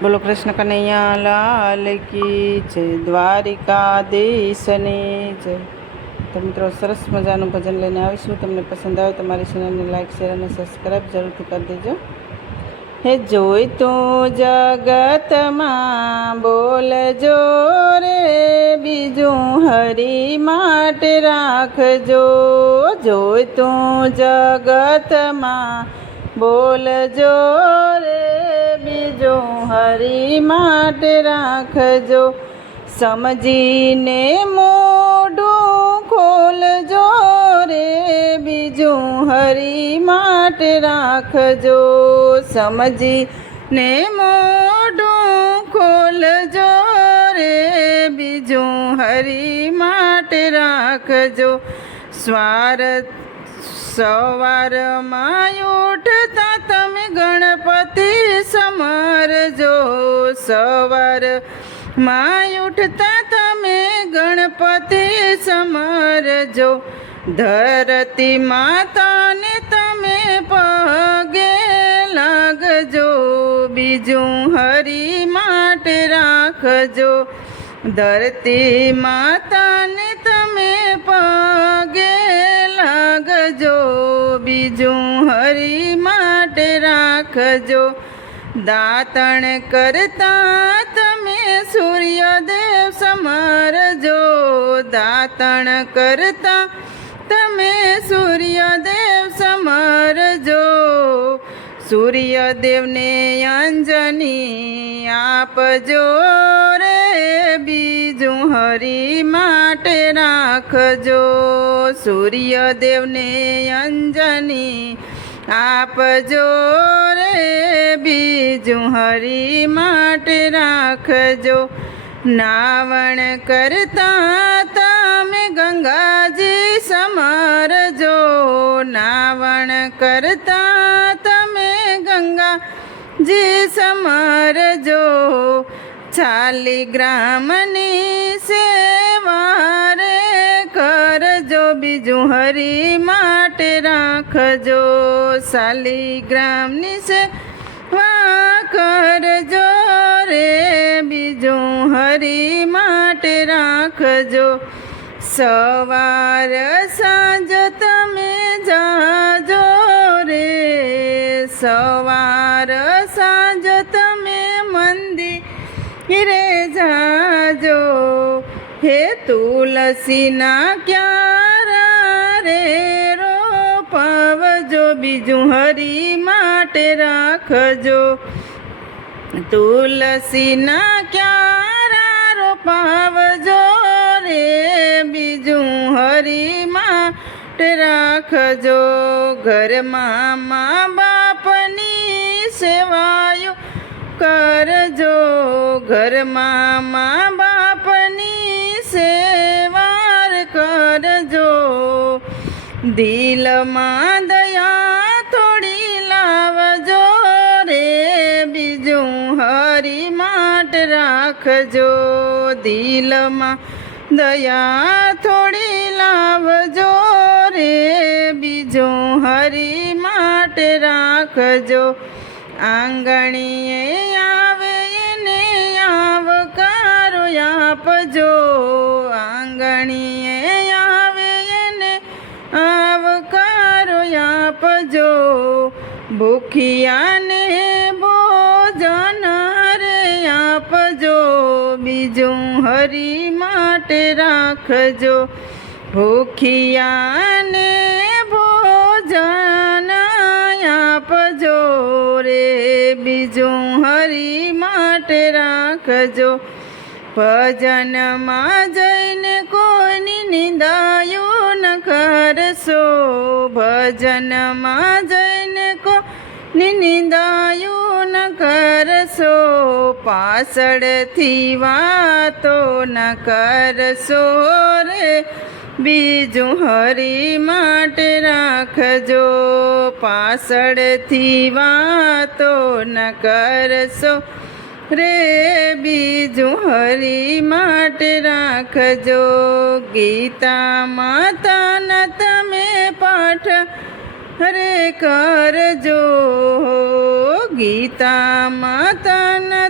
બોલો કૃષ્ણ કનૈયા લાલ કી જય, દ્વારિકાધીશની જય। તો મિત્રો, સરસ મજાનું ભજન લઈને આવીશું। તમને પસંદ આવે તો મારી ચેનલને લાઈક, શેર અને સબસ્ક્રાઈબ જરૂરથી કરી દેજો। હે જોઈ તું જગતમાં બોલજો રે, બીજું હરી માટે રાખજો। જોઈ તું જગતમાં બોલજો રે, બીજું હરી માટે રાખજો। સમજીને મોઢું ખોલજો રે, બીજું હરી માટે રાખજો। સમજીને મોઢું ખોલજો રે, બીજું હરી માટે રાખજો। સવારમાં ઉઠતા તમે ગણપતિ સમરજો। સવારમાં ઉઠતા તમે ગણપતિ સમરજો। ધરતી માતાને તમે પગે લાગજો, બીજું હરી માટે રાખજો। ધરતી માતાને તમે પગે લાગજો, બીજું હરી માટે રાખજો। દાતણ કરતા તમે સૂર્યદેવ સમરજો। દાતણ કરતા તમે સૂર્યદેવ સમરજો। સૂર્યદેવને અંજની આપજો રે, બીજું હરી માટે રાખજો। સૂર્યદેવને અંજની આપજો રે, બીજું હરી માટે રાખજો। નાવણ કરતા તમે ગંગાજી સમરજો। નાવણ કરતા તમે ગંગાજી સમરજો। શાલિગ્રામની સેવા રે કરજો, બીજું હરી માટે રાખજો। શાલિગ્રામની સેવા કરજો રે, બીજું હરી માટે રાખજો। સવાર સાંજ તમે જાજો રે, સવાર સાંજ તમે મંદિરે જાજો। હે તુલસીના ક્યારા રે રોપવજો, બીજું હરી માટે રાખજો। તુલસીના ક્યારા રોપાવજો રે, બીજું હરી માટે રાખજો। ઘરમાં મા બાપની સેવાયો કરજો। ઘરમાં મા બાપની સેવા કરજો। દિલમાં દયા થોડી લાવજો રે, બીજું હરી માટે રાખજો। દિલમાં દયા થોડી લાવજો રે, બીજું હરી માટે રાખજો। આંગણીએ આવે એને આવકારો આપજો। આંગણીએ આવે એને આવકારો આપજો। ભૂખિયાને ભોજન રે આપજો, બીજું હરી માટે રાખજો। ભૂખિયાને ભોજન આપજો રે, બીજું હરી માટે રાખજો। ભજનમાં જઈને કોઈની નિંદાયું ન કરશો। ભજનમાં જઈને કોઈની નિંદાયું ન કરશો। પાછળથી વાતો ન કરશો રે, બીજું હરી માટે રાખજો। પાછળથી વાતો ન કરશો રે, બીજું હરી માટે રાખજો। ગીતા માતાના તમે પાઠ હરે કરજો, ગીતા માતાના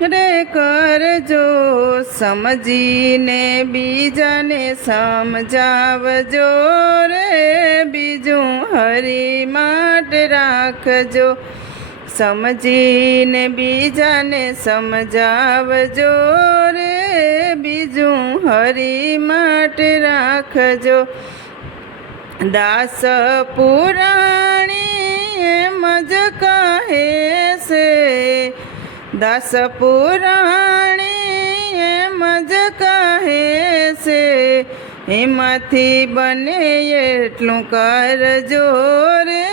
રે કરજો, સમજીને બીજાને સમજાવજો રે, બીજું હરી માટે રાખજો. સમજીને બીજાને સમજાવજો રે, બીજું હરી માટે રાખજો. દાસ પુરાણી એમ જ કહે છે, દાસ પુરાણી એમ જ કહે છે, એમાંથી બને એટલું કરજો રે,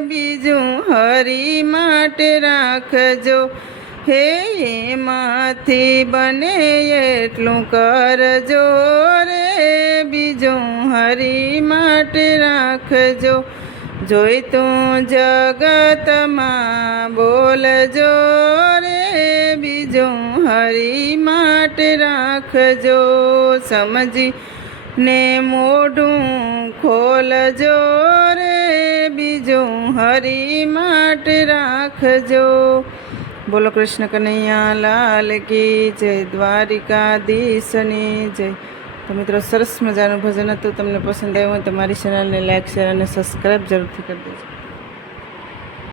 બીજું હરી માટે રાખજો. હે એમાંથી બને એટલું કરજો રે, બીજું હરી માટે રાખજો. જોઈતું જગતમાં બોલજો રે, બીજું હરી માટે રાખજો. સમજીને મોઢું ખોલજો રે, બીજું હરી માટે રાખજો. બોલો કૃષ્ણ કનૈયા લાલ કી જય, દ્વારિકાધીશની જય. તો મિત્રો, સરસ મજાનું ભજન હતું. તમને પસંદ આવ્યું હોય તો મારી ચેનલને લાઈક, શેર અને સબસ્ક્રાઈબ જરૂરથી કરી દેજો.